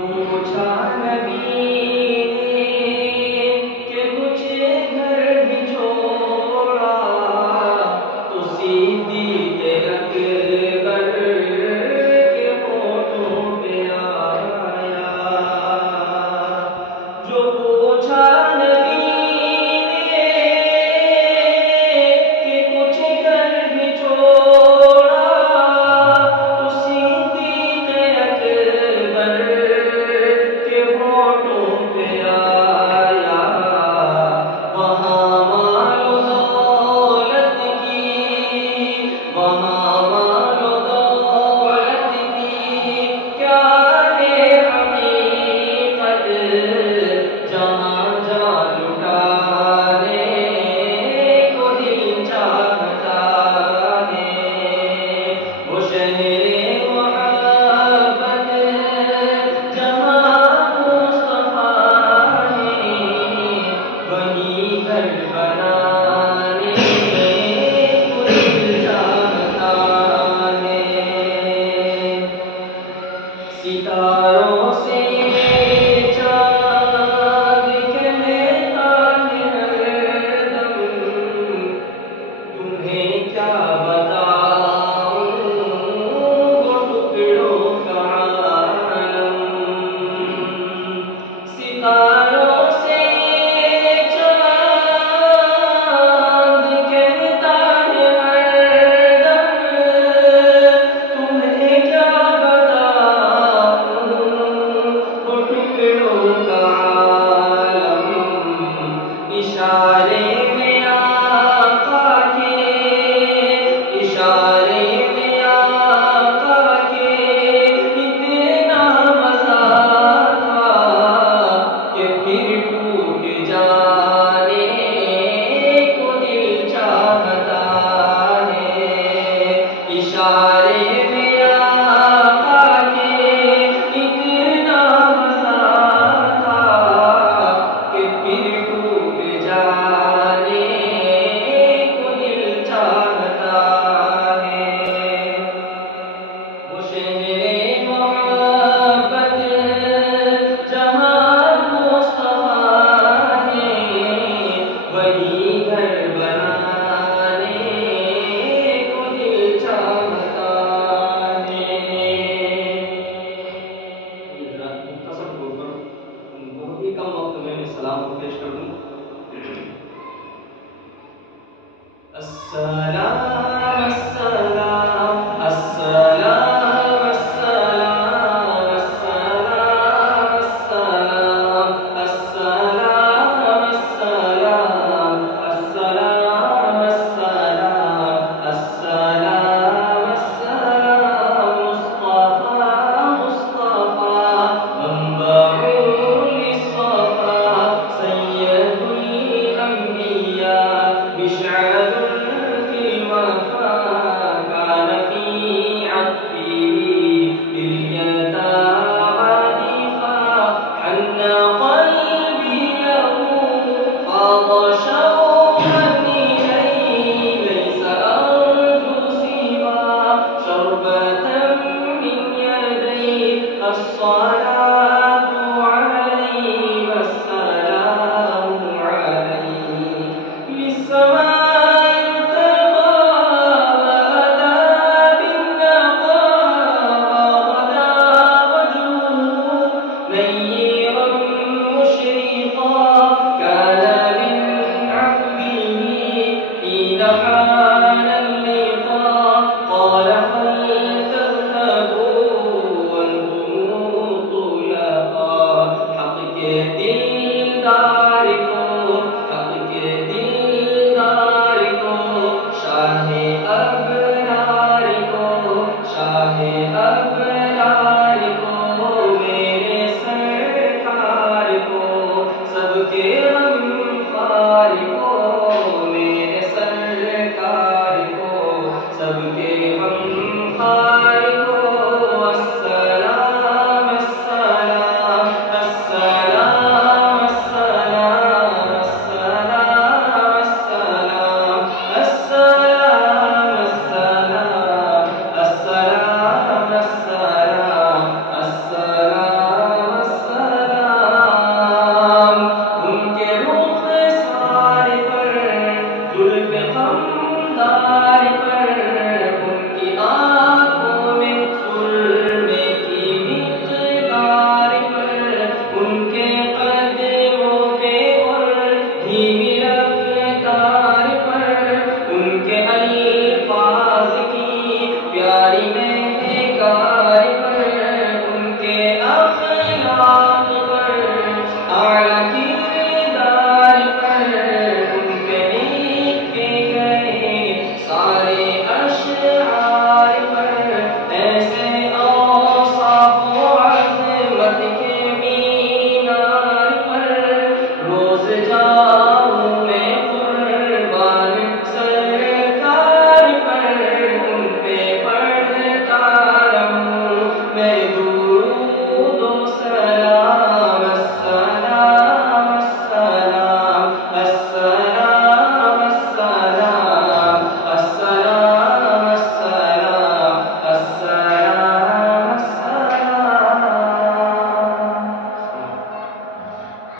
پوچھا نبی نے کہ کچھ گھر بھی چھوڑا تو صدیق اکبر کے ہونٹوں پہ آیا. جو پوچھا نبی نے کہ کچھ گھر بھی چھوڑا تو صدیق اکبر کے ہونٹوں پہ آیا. وہاں مال و دولت کی، وہاں مال و دولت کی کیا ہے حقیقت، جہاں جان لٹانے کو دل چاہتا ہے. وہ شہر محبت جہاں مصطفیٰ ہے، وہیں گھر بنانے کو دل چاہتا ہے. ستاروں سے چاند کہتا ہے ہر دم، تمہیں کیا بتاؤں وہ ٹکڑوں کا عالم. ستاروں سے چاند کہتا ہے ہر دم، تمہیں کیا بتاؤں وہ ٹکڑوں کا عالم. اشارے میں آقا کے، اشارے میں آقا کے اتنا مزہ تھا کہ پھر ٹوٹ جانے کو دل چاہتا ہے. اشارے میں آقا کے اتنا مزہ تھا کہ پھر ٹوٹ جانے کو دل چاہتا ہے. وہ شہر محبت جہاں مصطفیٰ ہے، وہیں گھر بنانے کو دل چاہتا ہے. مختصر طور پر بہت ہی کم وقت میں سلام کو پیش کر دوں. السلام